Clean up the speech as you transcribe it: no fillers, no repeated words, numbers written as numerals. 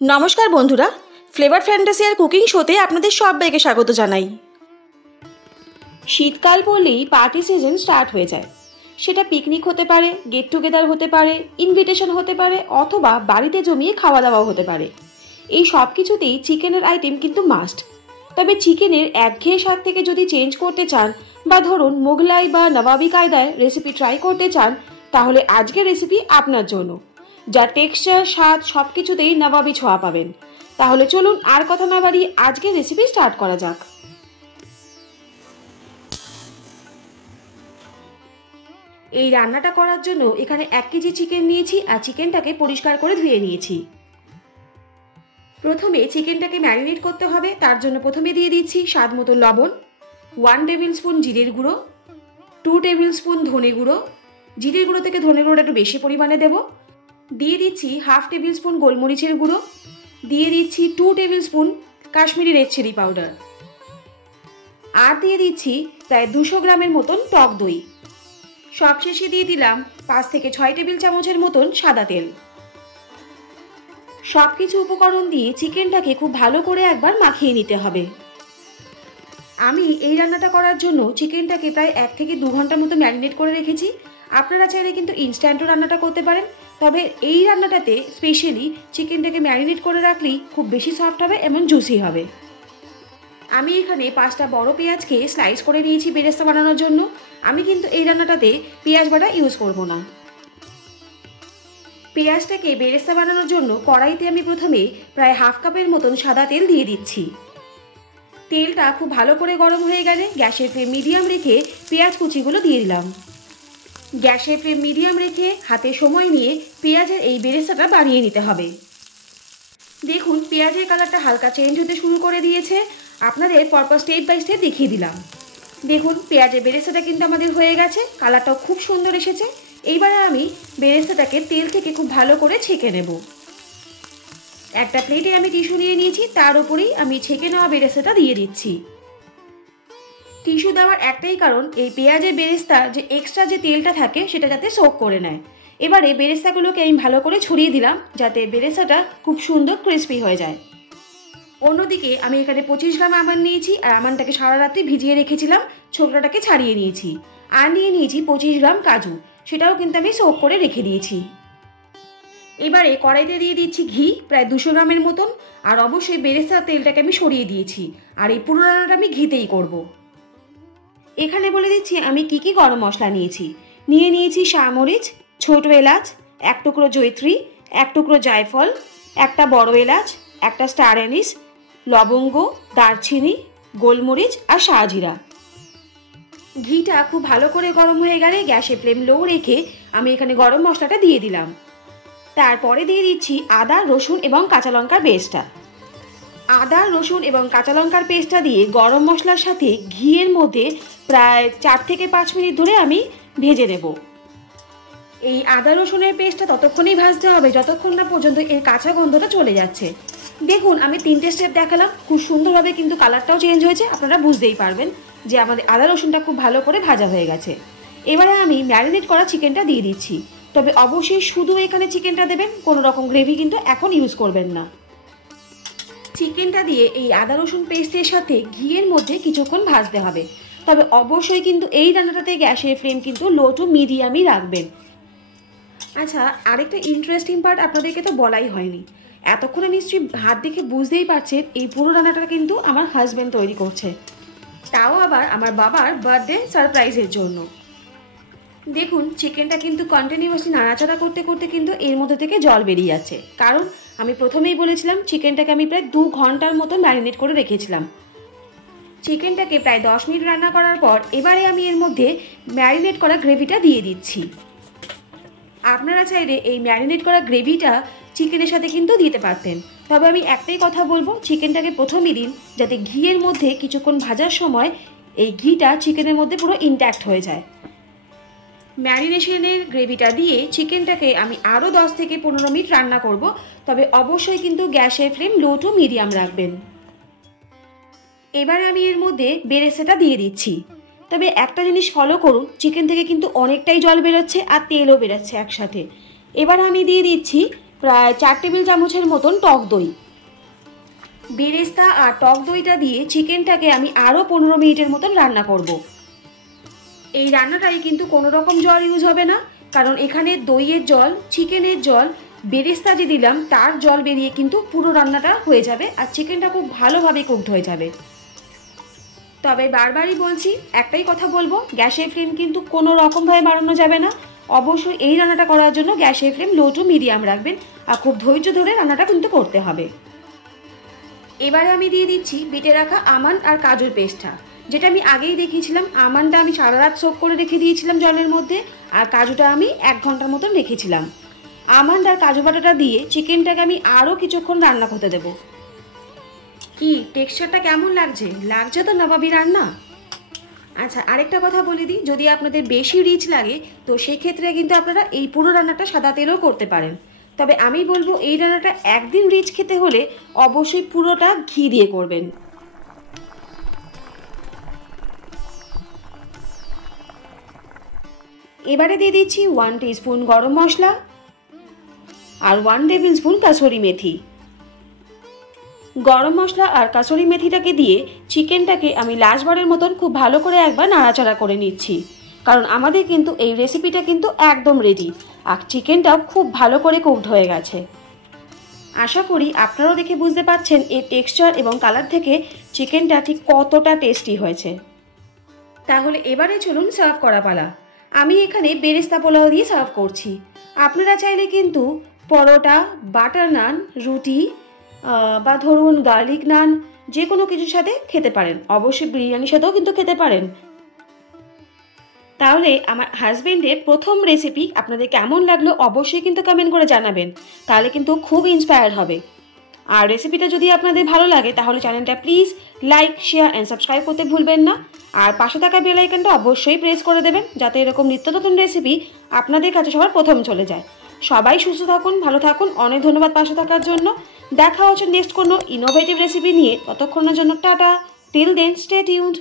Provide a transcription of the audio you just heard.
नमस्कार बंधुरा flavour fantasy और कुकिंग शोते आपनादेर सबाइके स्वागत जानाई। शीतकाल बोलेई पार्टी सीजन स्टार्ट हो जाए। सेटा पिकनिक होते पारे, गेट टुगेदार होते पारे, इनविटेशन होते पारे अथवा बाड़ीते जमिए खावा दावा होते पारे। এই সব কিছুতেই চিকেনের আইটেম কিন্তু মাস্ট। তবে চিকেনের একঘেয়ে স্বাদ থেকে যদি চেঞ্জ করতে চান বা ধরুন মোগলাই বা নবাবি কায়দায় রেসিপি ট্রাই করতে চান তাহলে আজকের রেসিপি আপনার জন্য, যা টেক্সচার স্বাদ সবকিছুতেই নবাবি ছোঁয়া পাবেন। তাহলে চলুন আর কথা না বাড়িয়ে আজকের রেসিপি স্টার্ট করা যাক। এই রান্নাটা করার জন্য এখানে 1 কেজি চিকেন নিয়েছি আর চিকেনটাকে পরিষ্কার করে ধুয়ে নিয়েছি। প্রথমে চিকেনটাকে ম্যারিনেট করতে হবে, তার জন্য প্রথমে দিয়ে দিচ্ছি স্বাদ মতো লবণ, 1 টেবিল স্পুন জিরের গুঁড়ো, 2 টেবিল স্পুন ধনে গুঁড়ো, জিরের গুঁড়ো থেকে ধনে গুঁড়োটা একটু বেশি পরিমাণে দেব, দিয়ে দিচ্ছি হাফ টেবিল স্পুন গোলমরিচের গুঁড়ো, দিয়ে দিচ্ছি 2 tablespoon Kashmiri red chilli powder, আর দিয়ে দিচ্ছি প্রায় 200 গ্রামের মতন টক দই। সবশেষে দিয়ে দিলাম 5 থেকে 6 টেবিল চামচের মতন সাদা তেল। সবকিছু উপকরণ দিয়ে চিকেনটাকে খুব ভালো করে একবার মাখিয়ে নিতে হবে। আমি এই রান্নাটা করার জন্য চিকেনটাকে প্রায় 1 থেকে 2 ঘন্টার মতো ম্যারিনেট করে রেখেছি। আপনারা চাইলে কিন্তু ইনস্ট্যান্টও রান্নাটা করতে পারেন, তবে এই রান্নাটাতে স্পেশালি চিকেনটাকে ম্যারিনেট করে রাখলেই খুব বেশি সফট হবে এবং জুসি হবে। আমি এখানে 5টা বড় পেঁয়াজকে স্লাইস করে নিয়েছি বেরেস্তা বানানোর জন্য। আমি কিন্তু এই রান্নাটাতে পেঁয়াজ বাটা ইউজ করব না। পেঁয়াজটাকে বেরেস্তা বানানোর জন্য কড়াইতে আমি প্রথমে প্রায় হাফ কাপের মতন সাদা তেল দিয়ে দিচ্ছি। তেলটা খুব ভালো করে গরম হয়ে গেলে গ্যাসের ফ্লেম মিডিয়াম রেখে পেঁয়াজ কুচিগুলো দিয়ে দিলাম। গ্যাসের ফ্লেম মিডিয়াম রেখে হাতে সময় নিয়ে পেঁয়াজের এই বেরেস্তাটা বানিয়ে নিতে হবে। দেখুন পেঁয়াজের কালারটা হালকা চেঞ্জ হতে শুরু করে দিয়েছে। আপনাদের পরপর স্টেপ বাই স্টেপ দেখিয়ে দিলাম। দেখুন পেঁয়াজের বেরেস্তাটা কিন্তু আমাদের হয়ে গেছে, কালারটাও খুব সুন্দর এসেছে। এইবারে আমি বেরেস্তাটাকে তেল থেকে খুব ভালো করে ছেঁকে নেব। একটা প্লেটে আমি টিস্যু নিয়ে নিয়েছি, তার উপরেই আমি ছেঁকে নেওয়া বেরেস্তাটা দিয়ে দিচ্ছি। টিস্যু দেওয়ার একটাই কারণ এই পেঁয়াজের বেরেস্তা যে এক্সট্রা যে তেলটা থাকে সেটা যাতে সোক করে নেয়। এবারে বেরেস্তাগুলোকে আমি ভালো করে ছড়িয়ে দিলাম যাতে বেরেস্তাটা খুব সুন্দর ক্রিস্পি হয়ে যায়। অন্যদিকে আমি এখানে 25 গ্রাম আমন্ড নিয়েছি আর আমন্ডটাকে সারা রাত্রি ভিজিয়ে রেখেছিলাম, ছোকরাটাকে ছাড়িয়ে নিয়েছি। আর নিয়ে নিয়েছি 25 গ্রাম কাজু, সেটাও কিন্তু আমি সোক করে রেখে দিয়েছি। এবারে কড়াইতে দিয়ে দিচ্ছি ঘি প্রায় 200 গ্রামের মতন, আর অবশ্যই বেরেস্তার তেলটাকে আমি সরিয়ে দিয়েছি। আর এই পুরো রান্নাটা আমি ঘিতেই করব। এখানে বলে দিচ্ছি আমি কি কি গরম মশলা নিয়েছি। নিয়েছি শামরিচ, ছোট এলাচ, 1 টুকরো জয়িত্রী, 1 টুকরো জায়ফল, একটা বড় এলাচ, একটা স্টার অ্যানিস, লবঙ্গ, দারচিনি, গোলমরিচ আর শাহজিরা। ঘিটা খুব ভালো করে গরম হয়ে গেলে গ্যাসের ফ্লেম লো রেখে আমি এখানে গরম মশলাটা দিয়ে দিলাম। তারপরে দিয়ে দিচ্ছি আদা, রসুন এবং কাঁচা লঙ্কার পেস্টটা। আদা, রসুন এবং কাঁচা লঙ্কার পেস্টটা দিয়ে গরম মশলার সাথে ঘিয়ের মধ্যে প্রায় 4 থেকে 5 মিনিট ধরে আমি ভেজে নেব। এই আদা রসুনের পেস্টটা ততক্ষণই ভাজতে হবে যতক্ষণ না পর্যন্ত এর কাঁচা গন্ধটা চলে যাচ্ছে। দেখুন আমি 3টে স্টেপ দেখালাম, খুব সুন্দরভাবে কিন্তু কালারটাও চেঞ্জ হয়েছে। আপনারা বুঝতেই পারবেন যে আমাদের আদা রসুনটা খুব ভালো করে ভাজা হয়ে গেছে। এবারে আমি ম্যারিনেট করা চিকেনটা দিয়ে দিচ্ছি, তবে অবশ্যই শুধু এখানে চিকেনটা দেবেন, কোনো রকম গ্রেভি কিন্তু এখন ইউজ করবেন না। চিকেনটা দিয়ে এই আদা রসুন পেস্টের সাথে ঘিয়ের মধ্যে কিছুক্ষণ ভাজতে হবে, তবে অবশ্যই কিন্তু এই রান্নাটাতে গ্যাসের ফ্লেম কিন্তু লো টু মিডিয়ামই রাখবেন। আচ্ছা, আরেকটা ইন্টারেস্টিং পার্ট আপনাদেরকে তো বলাই হয়নি। এতক্ষণে নিশ্চয়ই হাত দেখে বুঝতেই পারছেন এই পুরো রান্নাটা কিন্তু আমার হাজব্যান্ড তৈরি করছে, তাও আবার আমার বাবার বার্থডে সারপ্রাইজের জন্য। দেখুন চিকেনটা কিন্তু কন্টিনিউয়াসলি নাড়াচাড়া করতে করতে কিন্তু এর মধ্যে থেকে জল বেরিয়ে যাচ্ছে, কারণ আমি প্রথমেই বলেছিলাম চিকেনটাকে আমি প্রায় 2 ঘন্টার মতো ম্যারিনেট করে রেখেছিলাম। চিকেনটাকে প্রায় 10 মিনিট রান্না করার পর এবারে আমি এর মধ্যে ম্যারিনেট করা গ্রেভিটা দিয়ে দিচ্ছি। আপনারা চাইলে এই ম্যারিনেট করা গ্রেভিটা চিকেনের সাথে কিন্তু দিতে পারতেন, তবে আমি একটাই কথা বলবো, চিকেনটাকে প্রথমেই দিন যাতে ঘিয়ের মধ্যে কিছুক্ষণ ভাজার সময় এই ঘিটা চিকেনের মধ্যে পুরো ইনট্যাক্ট হয়ে যায়। ম্যারিনেশনের গ্রেভিটা দিয়ে চিকেনটাকে আমি আরও 10 থেকে 15 মিনিট রান্না করব, তবে অবশ্যই কিন্তু গ্যাসের ফ্লেম লো টু মিডিয়াম রাখবেন। এবার আমি এর মধ্যে বেরেস্তাটা দিয়ে দিচ্ছি, তবে একটা জিনিস ফলো করুন, চিকেন থেকে কিন্তু অনেকটাই জল বেরোচ্ছে আর তেলও বেরোচ্ছে একসাথে। এবার আমি দিয়ে দিচ্ছি প্রায় 4 টেবিল চামচের মতন টক দই। বেরেস্তা আর টক দইটা দিয়ে চিকেনটাকে আমি আরও 15 মিনিটের মতন রান্না করব। এই রান্নাটাই কিন্তু কোনো রকম জল ইউজ হবে না, কারণ এখানে দইয়ের জল, চিকেনের জল, বেরেস্তা যে দিলাম তার জল বেরিয়ে কিন্তু পুরো রান্নাটা হয়ে যাবে আর চিকেনটা খুব ভালোভাবে কুকড হয়ে যাবে। তবে বারবারই বলছি, একটাই কথা বলবো, গ্যাসের ফ্লেম কিন্তু কোনো রকমভাবে বাড়ানো যাবে না। অবশ্যই এই রান্নাটা করার জন্য গ্যাসের ফ্লেম লো টু মিডিয়াম রাখবেন আর খুব ধৈর্য ধরে রান্নাটা কিন্তু করতে হবে। এবারে আমি দিয়ে দিচ্ছি বেটে রাখা আমন্ড আর কাজুর পেস্টটা, যেটা আমি আগেই দেখিয়েছিলাম। আমন্ডটা আমি সারা রাত সোক করে রেখে দিয়েছিলাম জলের মধ্যে, আর কাজুটা আমি 1 ঘন্টার মতন রেখেছিলাম। আমন্ড আর কাজু বাটাটা দিয়ে চিকেনটাকে আমি আরও কিছুক্ষণ রান্না করতে দেবো। কি টেক্সচারটা কেমন লাগছে? লাগছে তো নবাবী রান্না। আচ্ছা, আরেকটা কথা বলে দিই, যদি আপনাদের বেশি রিচ লাগে তো সেই ক্ষেত্রে কিন্তু আপনারা এই পুরো রান্নাটা সাদা তেলেও করতে পারেন। তবে আমি বলবো এই রান্নাটা একদিন রিচ খেতে হলে অবশ্যই পুরোটা ঘি দিয়ে করবেন। এবারে দিয়ে দিচ্ছি 1 টিস্পুন গরম মশলা আর 1 টেবিল স্পুন কাসুরি মেথি। গরম মশলা আর কাসুরি মেথিটাকে দিয়ে চিকেনটাকে আমি লাস্টবারের মতন খুব ভালো করে একবার নাড়াচাড়া করে নিচ্ছি, কারণ আমাদের কিন্তু এই রেসিপিটা কিন্তু একদম রেডি আর চিকেনটাও খুব ভালো করে কুকড হয়ে গেছে। আশা করি আপনারাও দেখে বুঝতে পারছেন এর টেক্সচার এবং কালার থেকে চিকেনটা ঠিক কতটা টেস্টি হয়েছে। তাহলে এবারে চলুন সার্ভ করা পালা। আমি এখানে বেরেস্তা পোলাও দিয়ে সার্ভ করছি। আপনারা চাইলে কিন্তু পরোটা, বাটার নান, রুটি বা ধরুন গার্লিক নান যে কোনো কিছুর সাথে খেতে পারেন। অবশ্যই বিরিয়ানির সাথেও কিন্তু খেতে পারেন। তাহলে আমার হাজবেন্ডের প্রথম রেসিপি আপনাদের কেমন লাগলো অবশ্যই কিন্তু কমেন্ট করে জানাবেন, তাহলে কিন্তু খুব ইন্সপায়ার হবে। আর রেসিপিটা যদি আপনাদের ভালো লাগে তাহলে চ্যানেলটা please like, share and subscribe করতে ভুলবেন না। আর পাশে থাকা বেল আইকনটা অবশ্যই প্রেস করে দেবেন, যাতে এরকম নিত্য নতুন রেসিপি আপনাদের কাছে সবার প্রথম চলে যায়। সবাই সুস্থ থাকুন, ভালো থাকুন। অনেক ধন্যবাদ পাশে থাকার জন্য। দেখা হচ্ছে নেক্সট কোনো ইনোভেটিভ রেসিপি নিয়ে। ততক্ষণের জন্য tata. Till then stay tuned.